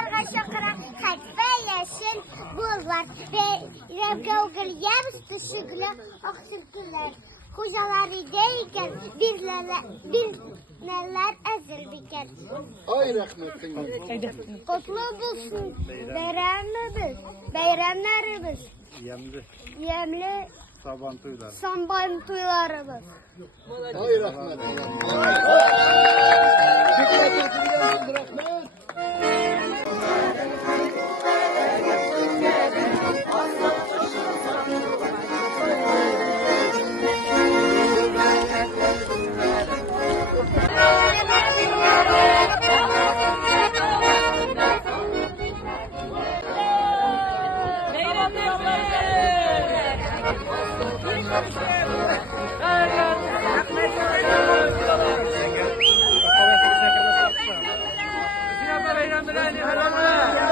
Karga şakara hatfe yeşil bulvar. Ve gavgılyem üstüşügle aksırtılar. Kuzaları deyken bir neler ezil biker. Ay rahmetin. Kutlu bulsun bayramlarımız. Yemli Saban tuylarımız. Ay rahmetin. Rahmet. Siapa yang berani?